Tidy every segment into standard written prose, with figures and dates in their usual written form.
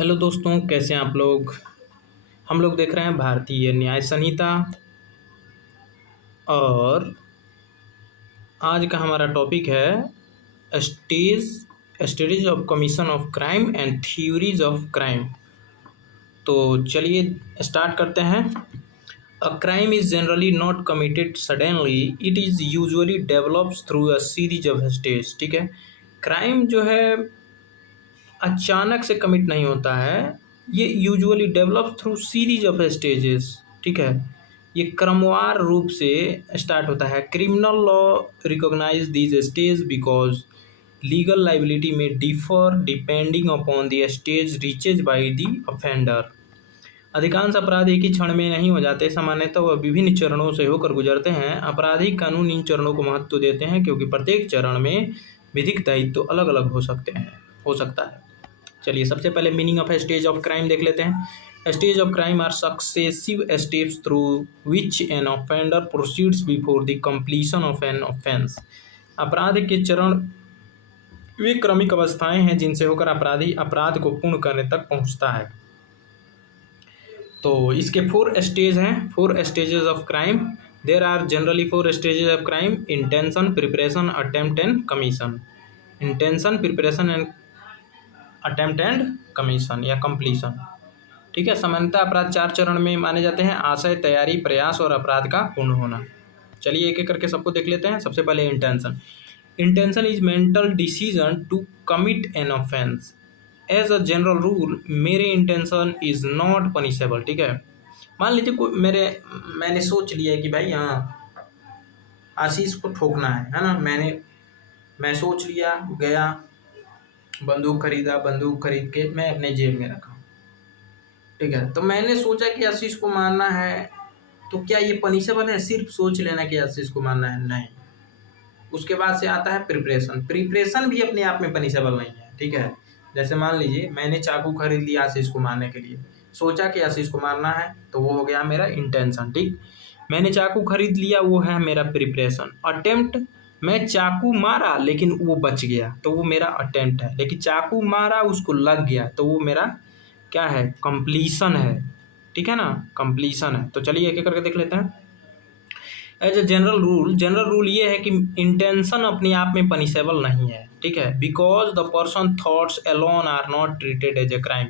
Hello दोस्तों, कैसे हैं आप लोग। हम लोग देख रहे हैं भारतीय न्याय संहिता। और आज का हमारा टॉपिक है studies of commission of crime and theories of crime. तो चलिए स्टार्ट करते हैं। A crime is generally not committed suddenly, it is usually develops through a series of stage. ठीक है, क्राइम जो है अचानक से कमिट नहीं होता है, ये usually develop through series of stages. ठीक है, ये क्रमवार रूप से स्टार्ट होता है। Criminal law recognise these stage because legal liability में differ depending upon the stage reaches by the offender. अधिकांश अपराध एक ही क्षण में नहीं हो जाते, सामान्यतः वह विभिन्न चरणों से होकर गुजरते हैं। आपराधिक कानून इन चरणों को महत्व देते हैं क्योंकि प्रत्येक चरण में विधिक दायित्व तो अलग अलग हो सकता है। चलिए सबसे पहले meaning of stage of crime देख लेते हैं। Stage of crime are successive steps through which an offender proceeds before the completion of an offence. अपराध के चरण वे क्रमिक अवस्थाएं हैं जिनसे होकर अपराधी अपराध को पूर्ण करने तक पहुंचता है। तो इसके 4 स्टेज हैं, 4 stages of crime. There are generally 4 stages of crime: intention, preparation, attempt and commission. Intention, preparation and attempt and commission या कंप्लीशन। ठीक है, सामान्यतः अपराध 4 चरण में माने जाते हैं: आशय, तैयारी, प्रयास और अपराध का पूर्ण होना। चलिए एक एक करके सबको देख लेते हैं। सबसे पहले intention. Intention is mental decision to commit an offence. As a general rule mere intention is not punishable. ठीक है, मान लीजिए कोई मैंने सोच लिया है कि भाई हाँ आशीष को ठोकना है ना। मैं सोच लिया, गया बंदूक खरीदा, बंदूक खरीद के मैं अपने जेब में रखा। ठीक है, तो मैंने सोचा कि आशीष को मारना है, तो क्या ये पनिशेबल है सिर्फ सोच लेना कि आशीष को मारना है? नहीं। उसके बाद से आता है प्रिपरेशन। प्रिपरेशन भी अपने आप में पनिशेबल नहीं है। ठीक है, जैसे मान लीजिए मैंने चाकू खरीद लिया आशीष को मारने के लिए, सोचा कि आशीष को मारना है, तो वो हो गया मेरा इंटेंशन। ठीक, मैंने चाकू खरीद लिया, वो है मेरा प्रिपरेशन। अटेम्प्ट, मैं चाकू मारा लेकिन वो बच गया, तो वो मेरा अटेम्प्ट है। लेकिन चाकू मारा, उसको लग गया, तो वो मेरा क्या है? कंप्लीशन है। ठीक है ना, कंप्लीशन है। तो चलिए एक एक करके देख लेते हैं। एज ए जनरल रूल ये है कि इंटेंशन अपने आप में पनिशेबल नहीं है। ठीक है, because the person thoughts alone are not treated as a crime.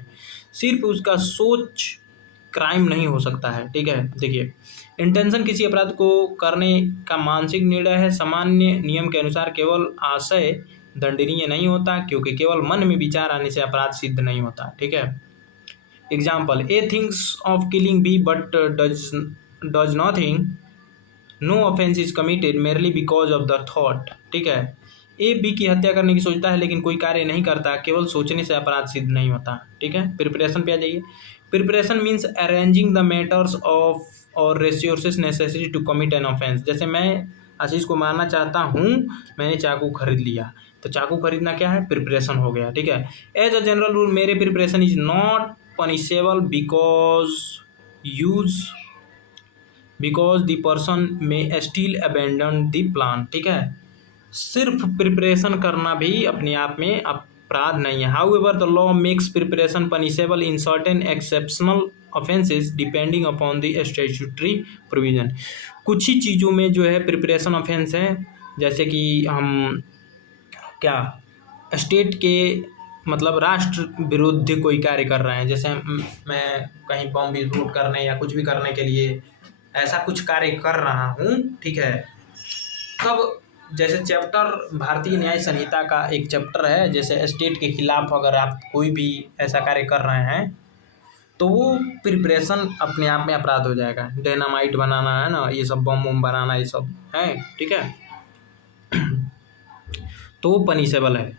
सिर्फ उसका सोच क्राइम नहीं हो सकता है। ठीक है, देखिए इंटेंशन किसी अपराध को करने का मानसिक निर्णय है। सामान्य नियम के अनुसार केवल आशय दंडनीय नहीं होता, क्योंकि केवल मन में विचार आने से अपराध सिद्ध नहीं होता। ठीक है, example: A thinks of killing B but does nothing, no offence is committed merely because of the thought. ठीक है, ए बी की हत्या करने की सोचता है लेकिन कोई कार्य नहीं करता, केवल सोचने से अपराध सिद्ध नहीं होता। ठीक है, प्रिपरेशन पे आ जाइए। Preparation means arranging the matters of or resources necessary to commit an offence. जैसे मैं आशीष को मारना चाहता हूँ, मैंने चाकू खरीद लिया, तो चाकू खरीदना क्या है? प्रिपरेशन हो गया। ठीक है, एज अ जनरल रूल मेरे preparation is not punishable because the person में स्टिल अबेंडन द प्लान। ठीक है, सिर्फ प्रिपरेशन करना भी अपने आप में अपराध नहीं है। However the law makes preparation punishable in certain exceptional offences depending upon the statutory provision. कुछ ही चीज़ों में जो है प्रिपरेशन ऑफेंस है, जैसे कि हम क्या स्टेट के मतलब राष्ट्र विरुद्ध कोई कार्य कर रहे हैं, जैसे मैं कहीं बम विस्फोट करने या कुछ भी करने के लिए ऐसा कुछ कार्य कर रहा हूँ। ठीक है, तब जैसे चैप्टर भारतीय न्याय संहिता का एक चैप्टर है, जैसे स्टेट के खिलाफ अगर आप कोई भी ऐसा कार्य कर रहे हैं तो वो प्रिपरेशन अपने आप में अपराध हो जाएगा। डायनामाइट बनाना है ना, ये सब बम बनाना, ये सब है। ठीक है, तो वो पनिशेबल है।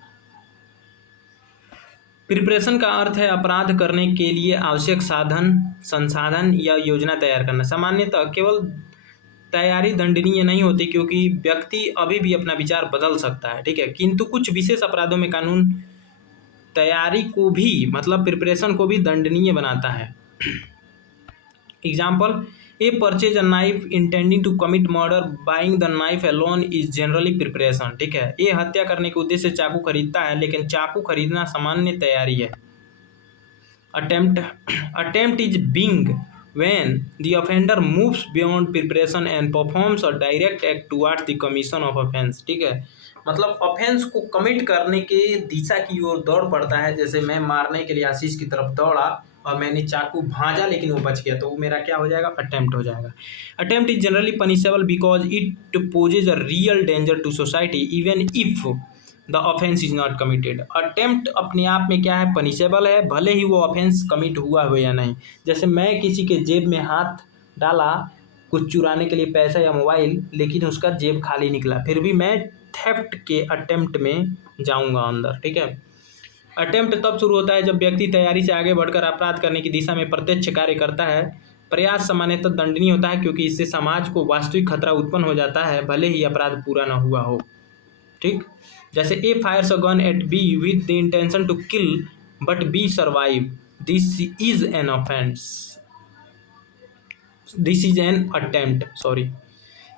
प्रिपरेशन का अर्थ है अपराध करने के लिए आवश्यक साधन, संसाधन या योजना तैयार करना। सामान्यतः केवल तैयारी दंडनीय नहीं होती, क्योंकि व्यक्ति अभी भी अपना विचार बदल सकता है। ठीक है, किंतु कुछ विशेष अपराधों में कानून तैयारी को भी मतलब प्रिपरेशन को भी दंडनीय बनाता है। Example: A purchase a knife intending to commit murder, buying the knife alone is generally preparation. ठीक है, ए हत्या करने के उद्देश्य से चाकू खरीदता है, लेकिन चाकू खरीदना सामान्य तैयारी है। Attempt is being when the offender moves beyond preparation and performs a direct act towards the commission of offense। ठीक है, मतलब ऑफेंस को कमिट करने के दिशा की ओर दौड़ पड़ता है। जैसे मैं मारने के लिए आशीष की तरफ दौड़ा और मैंने चाकू भांजा लेकिन वो बच गया, तो वो मेरा क्या हो जाएगा, अटेम्प्ट हो जाएगा। Attempt is generally punishable because it poses a real danger to society even if the offence is not committed. Attempt अपने आप में क्या है, पनिशेबल है, भले ही वो ऑफेंस कमिट हुआ हो या नहीं। जैसे मैं किसी के जेब में हाथ डाला कुछ चुराने के लिए, पैसा या मोबाइल, लेकिन उसका जेब खाली निकला, फिर भी मैं थेफ्ट के अटेम्प्ट में जाऊंगा अंदर। ठीक है, अटेम्प्ट तब शुरू होता है जब व्यक्ति तैयारी से आगे बढ़कर अपराध करने की दिशा में प्रत्यक्ष कार्य करता है। प्रयास सामान्यतः दंडनीय होता है क्योंकि इससे समाज को वास्तविक खतरा उत्पन्न हो जाता है, भले ही अपराध पूरा न हुआ हो। ठीक, जैसे A fires a gun at B with the intention to kill but B survive, this is an offence, this is an attempt. Sorry,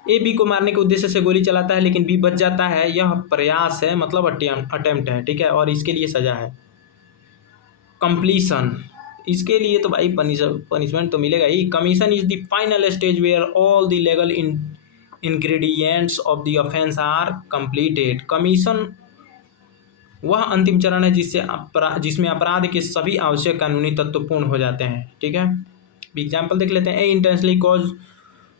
A B को मारने के उद्देश्य से गोली चलाता है लेकिन बी बच जाता है, यह प्रयास है, मतलब अटेम्प्ट है। ठीक है, और इसके लिए सजा है कंप्लीशन। इसके लिए तो भाई पनिशमेंट तो मिलेगा ही। Commission is the final stage where all the legal ingredients of the offence are completed. Commission वह अंतिम चरण है जिसमें अपराध के सभी आवश्यक कानूनी तत्व पूर्ण हो जाते हैं। ठीक है, एग्जाम्पल देख लेते हैं। ए इंटेंशनली कॉज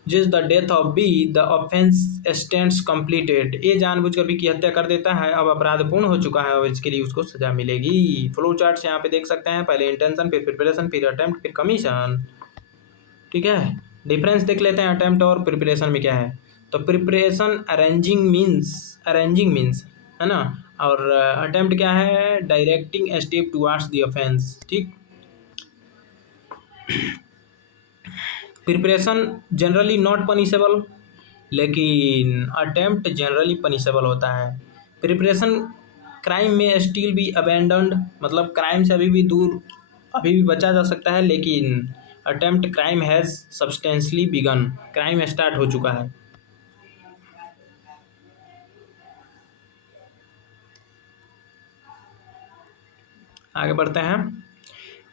जिस the death of B the offence stands completed. A जानबूझकर बी की हत्या कर देता है, अब अपराध पूर्ण हो चुका है और इसके लिए उसको सजा मिलेगी। फ्लो चार्ट्स यहाँ पे देख सकते हैं, पहले इंटेंशन, फिर प्रिपरेशन, फिर अटेम्प्ट, फिर कमीशन। ठीक है, डिफरेंस देख लेते हैं अटेम्प्ट और प्रिपरेशन में क्या है। तो प्रिपरेशन अरेंजिंग मीन्स है ना, और अटेम्प्ट क्या है, directing a step towards the offence. ठीक, प्रिपरेशन जनरली नॉट पनिशेबल लेकिन अटेम्प्ट जनरली पनिशेबल होता है। प्रिपरेशन क्राइम में स्टिल बी अबेंडन्ड, मतलब क्राइम से अभी भी बचा जा सकता है, लेकिन attempt crime has substantially begun, crime start हो चुका है। आगे बढ़ते हैं,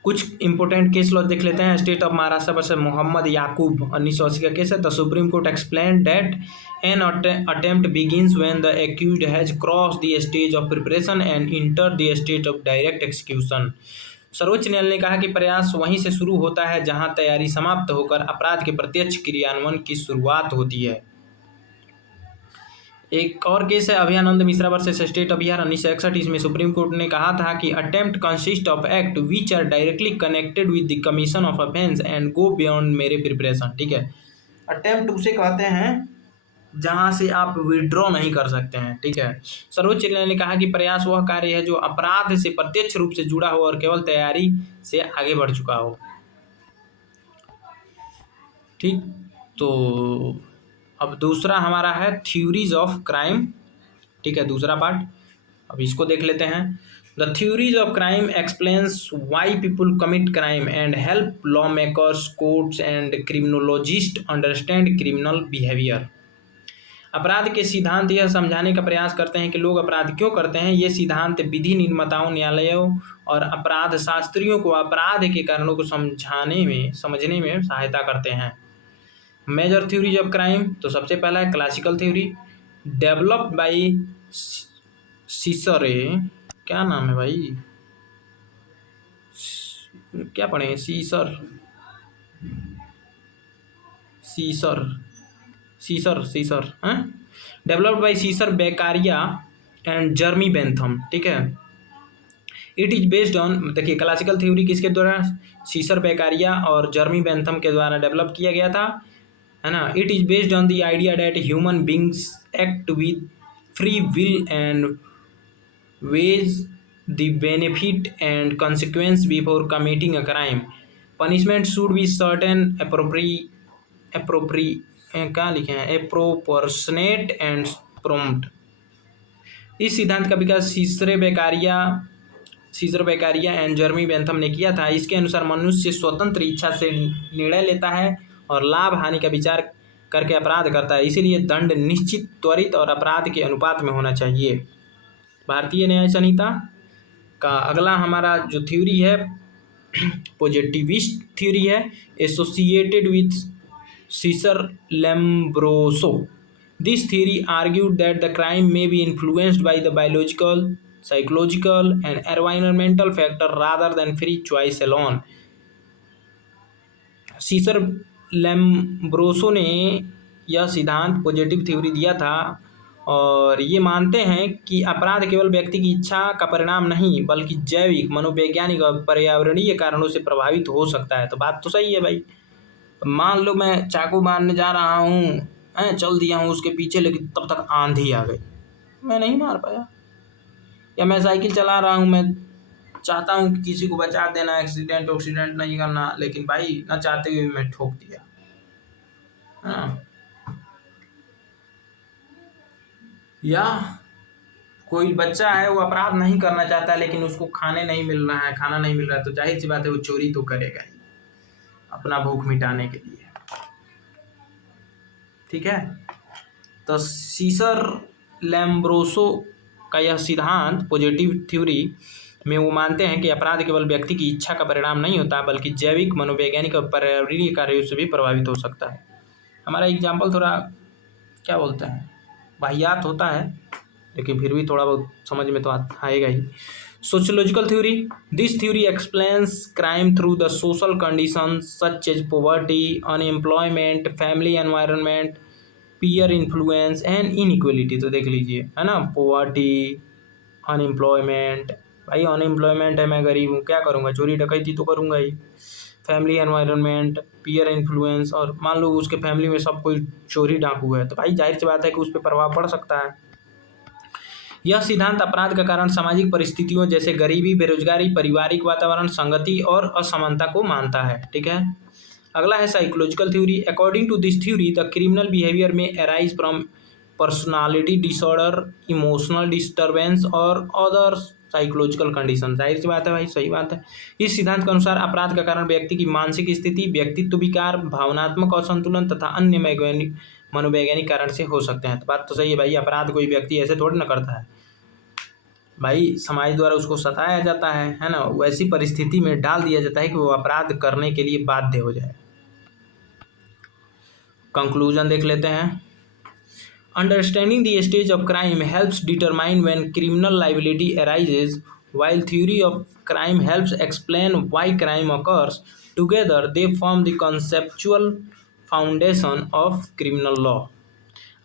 कुछ इंपॉर्टेंट केस लॉ देख लेते हैं। State of Maharashtra versus Mohammad Yakub 1980 का केस है। The Supreme Court explain that an attempt begins when the accused has cross the stage of preparation and enter the stage of direct execution. सर्वोच्च न्यायालय ने कहा कि प्रयास वहीं से शुरू होता है जहां तैयारी समाप्त होकर अपराध के प्रत्यक्ष क्रियान्वयन की शुरुआत होती है। एक और केस है Abhayanand Mishra versus state of Bihar 1961। इसमें सुप्रीम कोर्ट ने कहा था कि attempt consist of act which are directly connected with the commission of offence and go beyond mere preparation. ठीक है, अटेम्प्ट उसे कहते हैं जहां से आप विड्रॉ नहीं कर सकते हैं। ठीक है, सर्वोच्च न्यायालय ने कहा कि प्रयास वह कार्य है जो अपराध से प्रत्यक्ष रूप से जुड़ा हो और केवल तैयारी से आगे बढ़ चुका हो। ठीक, तो अब दूसरा हमारा है थ्योरीज ऑफ क्राइम। ठीक है, दूसरा पार्ट, अब इसको देख लेते हैं। The theories of crime explains Y people commit crime and help law makers, courts and criminologist understand criminal behaviour. अपराध के सिद्धांत यह समझाने का प्रयास करते हैं कि लोग अपराध क्यों करते हैं। ये सिद्धांत विधि निर्माताओं, न्यायालयों और अपराध शास्त्रियों को अपराध के कारणों को समझने में सहायता करते हैं। मेजर थ्योरीज ऑफ क्राइम, तो सबसे पहला है classical theory developed by Cesare, क्या नाम है भाई, क्या पढ़े, सीसर हैं, developed by Cesare, Beccaria and Jeremy Bentham. ठीक है, इट इज बेस्ड ऑन, देखिए क्लासिकल थ्योरी किसके द्वारा, सीसर, बेकारिया और जर्मी बेंथम के द्वारा डेवलप किया गया था, है ना। It is based on the idea that human beings act with free will and weigh the benefit and consequence before committing a crime. Punishment should be certain क्या लिखे हैं, एप्रोपोर्शनेट एंड प्रॉम्प्ट। इस सिद्धांत का विकास सीसर बेकारिया एंड जर्मी बेंथम ने किया था। इसके अनुसार मनुष्य स्वतंत्र इच्छा से निर्णय लेता है और लाभ हानि का विचार करके अपराध करता है, इसीलिए दंड निश्चित, त्वरित और अपराध के अनुपात में होना चाहिए। भारतीय न्याय संहिता का अगला हमारा जो थ्योरी है पॉजिटिविस्ट थ्योरी है associated with Cesare Lombroso. This theory argued that the crime may be influenced by the biological, psychological and environmental factor rather than free choice alone। सीसर लैम्ब्रोसो ने यह सिद्धांत पॉजिटिव थ्योरी दिया था और ये मानते हैं कि अपराध केवल व्यक्ति की इच्छा का परिणाम नहीं बल्कि जैविक, मनोवैज्ञानिक और पर्यावरणीय कारणों से प्रभावित हो सकता है। तो बात तो सही है भाई। मान लो मैं चाकू मारने जा रहा हूँ, चल दिया हूँ उसके पीछे, लेकिन तब तक आंधी आ गई, मैं नहीं मार पाया। या मैं साइकिल चला रहा हूँ, मैं चाहता हूँ कि किसी को बचा देना, एक्सीडेंट नहीं करना, लेकिन भाई ना चाहते हुए मैं ठोक दिया, है ना। या कोई बच्चा है वो अपराध नहीं करना चाहता लेकिन उसको खाना नहीं मिल रहा है, तो जाहिर सी बात है वो चोरी तो करेगा ही अपना भूख मिटाने के लिए। ठीक है, तो सीसर लैम्ब्रोसो का यह सिद्धांत पॉजिटिव थ्योरी में वो मानते हैं कि अपराध केवल व्यक्ति की इच्छा का परिणाम नहीं होता बल्कि जैविक, मनोवैज्ञानिक और पर्यावरणीय कार्यों से भी प्रभावित हो सकता है। हमारा एग्जाम्पल थोड़ा क्या बोलते हैं वाहियात होता है, लेकिन फिर भी थोड़ा बहुत समझ में तो आएगा ही। Sociological theory, this theory explains crime through the social conditions such as poverty, unemployment, family environment, peer influence and inequality. तो देख लीजिए, है ना, पॉवर्टी, अनएम्प्लॉयमेंट, भाई अनएम्प्लॉयमेंट है, मैं गरीब हूँ, क्या करूँगा, चोरी डकैती तो करूँगा ही। फैमिली एनवायरनमेंट, पीयर इन्फ्लुएंस, और मान लो उसके फैमिली में सब कोई चोरी डाकू है, तो भाई जाहिर सी बात है कि उस पर प्रभाव पड़ सकता है। यह सिद्धांत अपराध का कारण सामाजिक परिस्थितियों जैसे गरीबी, बेरोजगारी, पारिवारिक वातावरण, संगति और असमानता को मानता है। ठीक है, अगला है psychological theory. According to this theory the criminal behaviour may arise from personality disorder, emotional disturbance or other psychological condition. जाहिर सी बात है भाई, सही बात है। इस सिद्धांत के अनुसार अपराध का कारण व्यक्ति की मानसिक स्थिति, व्यक्तित्व विकार, भावनात्मक असंतुलन तथा अन्य मनोवैज्ञानिक कारण से हो सकते हैं। तो बात तो सही है भाई, अपराध कोई व्यक्ति ऐसे थोड़ी ना करता है भाई, समाज द्वारा उसको सताया जाता है ना, वैसी परिस्थिति में डाल दिया जाता है कि वो अपराध करने के लिए बाध्य हो जाए। कंक्लूजन देख लेते हैं। Understanding the stage of crime helps determine when criminal liability arises, while theory of crime helps explain why crime occurs. Together they form the conceptual foundation of criminal law।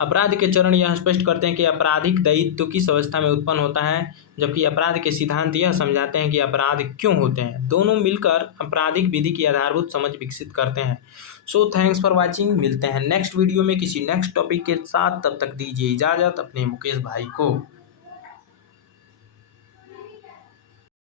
अपराध के चरण यह स्पष्ट करते हैं कि आपराधिक दायित्व किस अवस्था में उत्पन्न होता है, जबकि अपराध के सिद्धांत यह समझाते हैं कि अपराध क्यों होते हैं। दोनों मिलकर आपराधिक विधि की आधारभूत समझ विकसित करते हैं। So thanks for watching. मिलते हैं नेक्स्ट वीडियो में किसी नेक्स्ट टॉपिक के साथ, तब तक दीजिए इजाज़त अपने मुकेश भाई को।